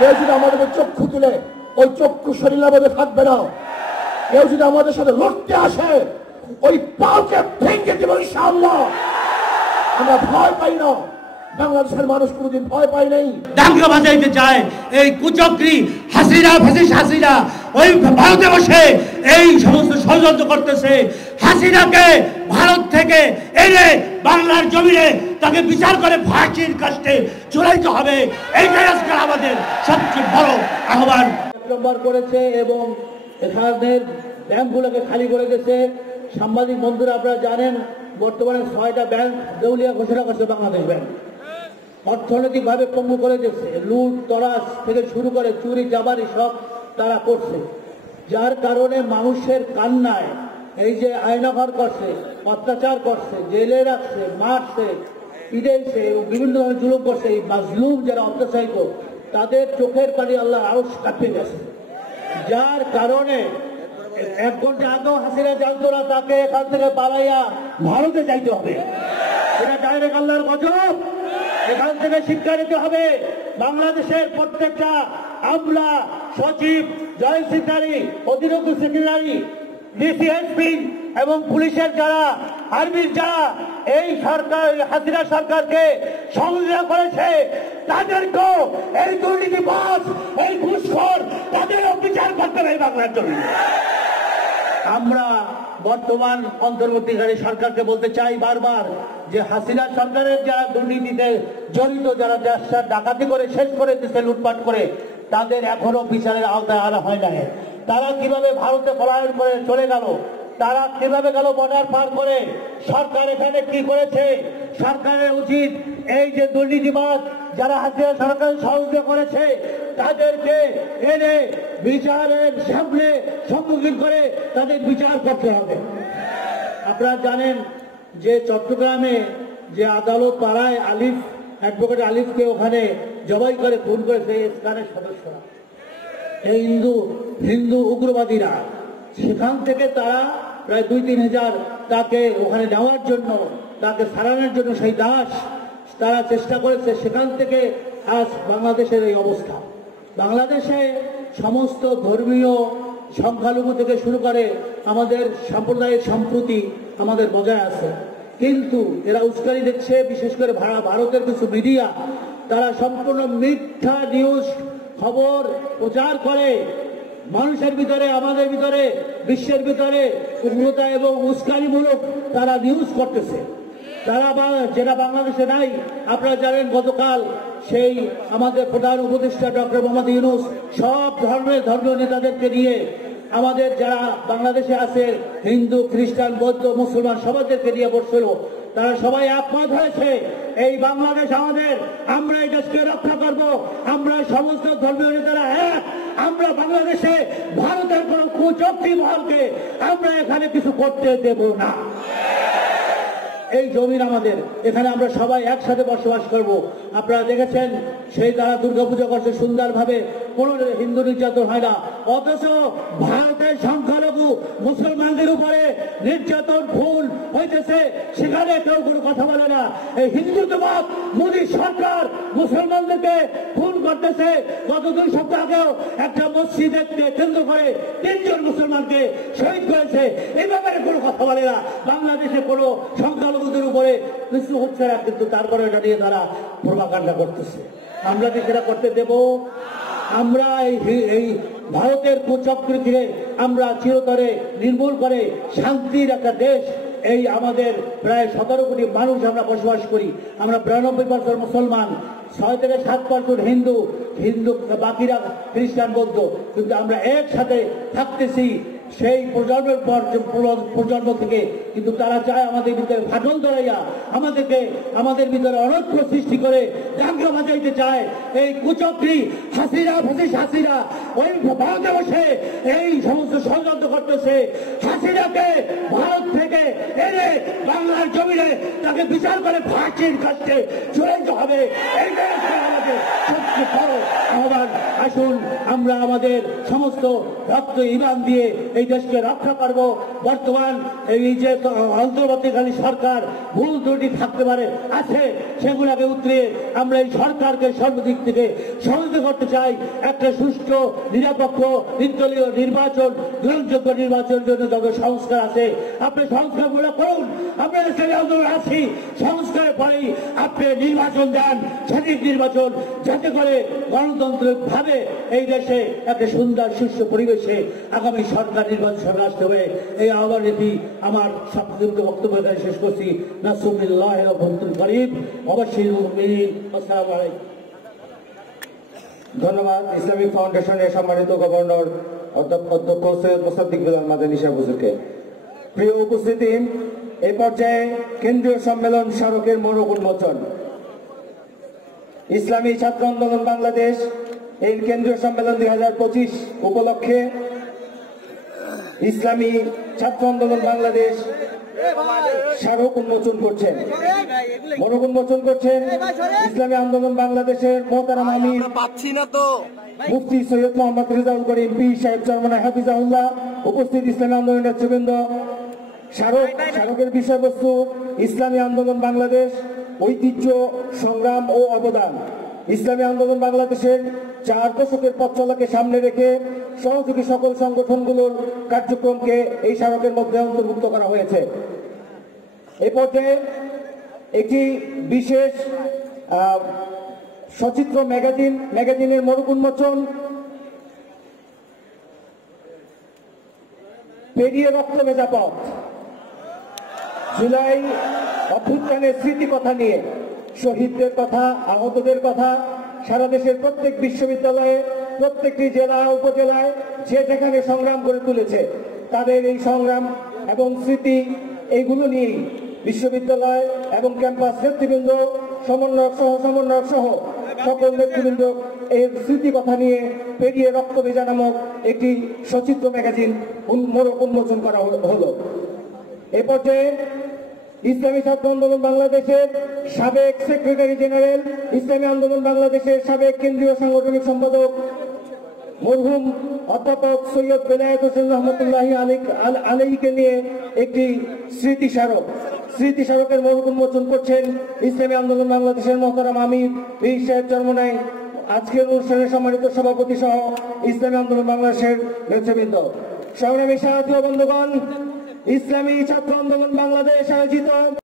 কেউ যদি আমাদের চক্ষু তুলে ওই চক্ষু শরীর আমাদের থাকবে না। কেউ যদি আমাদের সাথে লড়তে আসে ওই পাওকে ভেঙে দেব ইনশাআল্লাহ। আমরা ভয় পাই না, বাংলাদেশের মানুষ কোনোদিন ভয় পায় নাই। ডাঙ্গা বাজাইতে চায় এই কুচক্রী হাসিনা, ফ্যাসিস্ট হাসিনা ওই ভারতে বসে এই সমস্ত ষড়যন্ত্র করতেছে। হাসিনাকে ভারত থেকে এনে বাংলার জমিনে তাকে বিচার করে ফাঁসির কাস্টে চড়াইতে হবে। এইটাই আজকে আমাদের সবচেয়ে বড় আহ্বান। নম্বর করেছে এবং এখানের ব্যাংকগুলোকে খালি করে দিয়েছে। সাংবাদিক বন্ধুরা আপনারা জানেন বর্তমানে 6টা ব্যাংক দেউলিয়া ঘোষণা করছে বাংলাদেশ ব্যাংক। অর্থনৈতিকভাবে পঙ্গু করে দিচ্ছে, লুট তরাস থেকে শুরু করে চুরি চাবারি সব তারা করছে, যার কারণে মানুষের কান্নায় এই যে আয়নাঘর করছে, অত্যাচার করছে, জেলে রাখছে, মারছে, পিটাইছে এবং বিভিন্ন ধরনের জুলুম করছে। এই মাজলুম যারা অত্যাচারিত তাদের চোখের পানি আল্লাহ আরো কাঁপিয়ে গেছে, যার কারণে 1 ঘন্টা আগেও হাসিনা জানতো না তাকে এখান থেকে পালাইয়া ভারতে যাইতে হবে। এটা ডাইরেক্ট আল্লাহর গজব। এখান থেকে শিক্ষা নিতে হবে। বাংলাদেশের প্রত্যেকটা আমলা, সচিব, জয়েন্ট সেক্রেটারি, অতিরিক্ত সেক্রেটারি, ডিসিএসপি এবং পুলিশের যারা, আর্মির যারা এই সরকার হাসিনা সরকারকে সহযোগিতা করেছে তাদেরকেও এই দুর্নীতিবাজ, এই ঘুষখোর তাদেরও বিচার করতে হবে বাংলার জন্য। আমরা বর্তমান অন্তর্বর্তীকারী সরকারকে বলতে চাই বারবার যে হাসিনা সরকারের যারা দুর্নীতিতে জড়িত, যারা দেশটা ডাকাতি করে শেষ করে দিচ্ছে, লুটপাট করে, তাদের এখনো বিচারের আওতায় আনা হয় না। তারা কিভাবে ভারতে পলায়ন করে চলে গেল, তারা কিভাবে গেল বর্ডার পার করে, সরকার এখানে কি করেছে। সরকারের উচিত এই যে দুর্নীতিবাদ যারা হাসিনা সরকার সহযোগিতা করেছে তাদেরকে এনে বিচারের সামনে সম্মুখীন করে তাদের বিচার করতে হবে। আপনারা জানেন যে চট্টগ্রামে যে আদালত পাড়ায় আলিফ, অ্যাডভোকেট আলিফকে ওখানে জবাই করে খুন করেছে স্থানের সদস্যরা, এই হিন্দু উগ্রবাদীরা। সেখান থেকে তারা প্রায় 2-3 হাজার তাকে ওখানে নেওয়ার জন্য, তাকে সারানোর জন্য সেই দাস তারা চেষ্টা করেছে। সেখান থেকে আজ বাংলাদেশের এই অবস্থা। বাংলাদেশে সমস্ত ধর্মীয় সংখ্যালঘু থেকে শুরু করে আমাদের সম্প্রদায়ের সম্প্রীতি আমাদের বজায় আছে, কিন্তু এরা উস্কানি দিচ্ছে। বিশেষ করে ভারতের কিছু মিডিয়া তারা সম্পূর্ণ মিথ্যা নিউজ খবর প্রচার করে মানুষের ভিতরে, আমাদের ভিতরে, বিশ্বের ভিতরে উগ্রতা এবং উস্কানিমূলক তারা নিউজ করতেছে। তারা যেটা বাংলাদেশে নাই। আপনারা জানেন গতকাল সেই আমাদের প্রধান উপদেষ্টা ডক্টর মোহাম্মদ ইউনূস সব ধর্মীয় নেতাদেরকে নিয়ে আমাদের যারা বাংলাদেশে আছে হিন্দু, খ্রিস্টান, বৌদ্ধ, মুসলমান সবাইদেরকে নিয়ে বসছিল। তারা সবাই একমত হয়েছে এই বাংলাদেশ আমাদের, আমরা এই দেশকে রক্ষা করব। আমরা সমস্ত ধর্মীয় নেতারা এক। আমরা বাংলাদেশে ভারতের কোন কুচক্রী মহলকে আমরা এখানে কিছু করতে দেব না। এই জমিন আমাদের, এখানে আমরা সবাই একসাথে বসবাস করব। আপনারা দেখেছেন সেই তারা দুর্গাপূজা করছে সুন্দরভাবে, কোনো হিন্দু নির্যাতন হয় না। অথচ ভারতের সংখ্যালঘু মুসলমানদের উপরে নির্যাতন খুন হইতেছে, সেখানে কেউ কোনো কথা বলে না। এই হিন্দুত্ববাদ মোদী সরকার মুসলমানদেরকে খুন করতেছে। গত 2 সপ্তাহ আগেও একটা মসজিদকে কেন্দ্র করে 3 জন মুসলমানকে শহীদ করেছে। এই ব্যাপারে কোনো কথা বলে না। বাংলাদেশে কোনো সংখ্যালঘুদের উপরে কিছু হচ্ছে না, কিন্তু তারপরে এটা নিয়ে তারা প্রোপাগান্ডা করতেছে। আমরা কি সেটা করতে দেব? আমরা এই ভারতের কুচক্রীকে আমরা চিরতরে নির্মূল করে শান্তির একটা দেশ, এই আমাদের প্রায় 17 কোটি মানুষ আমরা বসবাস করি। আমরা 92% মুসলমান, 6 থেকে 7% হিন্দু, বাকিরা খ্রিস্টান, বৌদ্ধ, কিন্তু আমরা একসাথে থাকতেছি সেই প্রজন্মের পর প্রজন্ম থেকে। কিন্তু তারা চায় আমাদের ভিতরে ফাটল ধরাইয়া আমাদের ভিতরে অনৈক্য সৃষ্টি করে দাঙ্গা বাজাইতে চায়। এই কুচক্রী হাসিনা, ফ্যাসিস্ট হাসিনা ওই ভারতে বসে এই সমস্ত ষড়যন্ত্র করতেছে। হাসিনাকে ভারত থেকে এনে বাংলার জমিনে তাকে বিচার করে ফাঁসির কাছে চড়াইতে হবে। এইটাই আমাদের সবচেয়ে বড় আহ্বান। আসুন আমরা আমাদের সমস্ত রক্ত ইমান দিয়ে এই দেশকে রক্ষা করব। বর্তমান এই যে অন্তর্বর্তীকালীন সরকার ভুল ত্রুটি থাকতে পারে আছে, সেগুলোকে উতরিয়ে আমরা এই সরকারকে সর্বদিক থেকে সহযোগিতা করতে চাই। একটা সুষ্ঠু নিরপেক্ষ নির্দলীয় নির্বাচন, গ্রহণযোগ্য নির্বাচনের জন্য যত সংস্কার আছে আপনি সংস্কারগুলো করুন। আপনার দেশের আন্দোলন আছি, সংস্কারের পরেই আপনি নির্বাচন দেন, সঠিক নির্বাচন, যাতে করে গণতান্ত্রিক ভাবে এই দেশে একটা সুন্দর সুষ্ঠু পরিবেশে আগামী সরকার নির্বাচন সরকার আসতে হবে। এই আহ্বান নীতি আমার সংক্ষিপ্ত বক্তব্য এখানে শেষ করছি। নাসরুল্লাহ আব্দুল করিম অবশ্যই। আসসালামু আলাইকুম। ধন্যবাদ ইসলামিক ফাউন্ডেশনের সম্মানিত গভর্নর অধ্যক্ষ সৈয়দ মোসাদ্দিক বিলাল মাদানী সাহেব হুজুরকে। প্রিয় উপস্থিতি, এই পর্যায়ে কেন্দ্রীয় সম্মেলন স্মারকের মোড়ক উন্মোচন। ইসলামী ছাত্র আন্দোলন বাংলাদেশ এই কেন্দ্রীয় সম্মেলন 2025 উপলক্ষে ইসলামী ছাত্র আন্দোলন বাংলাদেশ স্মারক উন্মোচন করছেন, মোড়ক উন্মোচন করছেন ইসলামী আন্দোলন বাংলাদেশের মোহতারাম আমির মুফতি সৈয়দ মোহাম্মদ রেজাউল করিম পীর সাহেব চরমনাই হাফিজাহুল্লাহ। উপস্থিত ইসলামী আন্দোলনের নেতৃবৃন্দ। স্মারকের বিষয়বস্তু ইসলামী আন্দোলন বাংলাদেশ, ঐতিহ্য, সংগ্রাম ও অবদান। ইসলামী আন্দোলন বাংলাদেশের 4 দশকের পথ চলাকে সামনে রেখে সহযোগী সকল সংগঠনগুলোর কার্যক্রমকে এই স্মারকের মধ্যে অন্তর্ভুক্ত করা হয়েছে। এই পর্যায়ে একটি বিশেষ সচিত্র ম্যাগাজিনের মোড়ক উন্মোচন। পেরিয়ে রক্ত ভেজা পথ, জুলাই অভ্যুত্থানের স্মৃতি কথা নিয়ে শহীদদের কথা, আহতদের কথা সারা দেশের প্রত্যেক বিশ্ববিদ্যালয়ে, প্রত্যেকটি জেলা উপজেলায় যে যেখানে সংগ্রাম করে তুলেছে তাদের এই সংগ্রাম এবং স্মৃতি, এইগুলো নিয়েই বিশ্ববিদ্যালয় এবং ক্যাম্পাস নেতৃবৃন্দ, সমন্বয়ক সহ সকল নেতৃবৃন্দ এর স্মৃতি কথা নিয়ে পেরিয়ে রক্ত ভেজা নামক একটি সচিত্র ম্যাগাজিন মোড়ক উন্মোচন করা হলো। এ পর্যায়ে ইসলামী ছাত্র আন্দোলন বাংলাদেশের সাবেক সেক্রেটারি জেনারেল, ইসলামী আন্দোলন বাংলাদেশের সাবেক কেন্দ্রীয় সাংগঠনিক সম্পাদক মরহুম অধ্যাপক সৈয়দ বেলায়েত হোসেন রহমতুল্লাহ আলাইকে নিয়ে একটি স্মৃতিস্মারকের মোড়ক উন্মোচন করছেন ইসলামী আন্দোলন বাংলাদেশের মোহতারাম আমির পীর সাহেব চরমনাই। আজকের অনুষ্ঠানের সম্মানিত সভাপতি সহ ইসলামী আন্দোলন বাংলাদেশের নেতৃবৃন্দ, সংগ্রামী সাথী ও বন্ধুগণ, ইসলামী ছাত্র আন্দোলন বাংলাদেশ আয়োজিত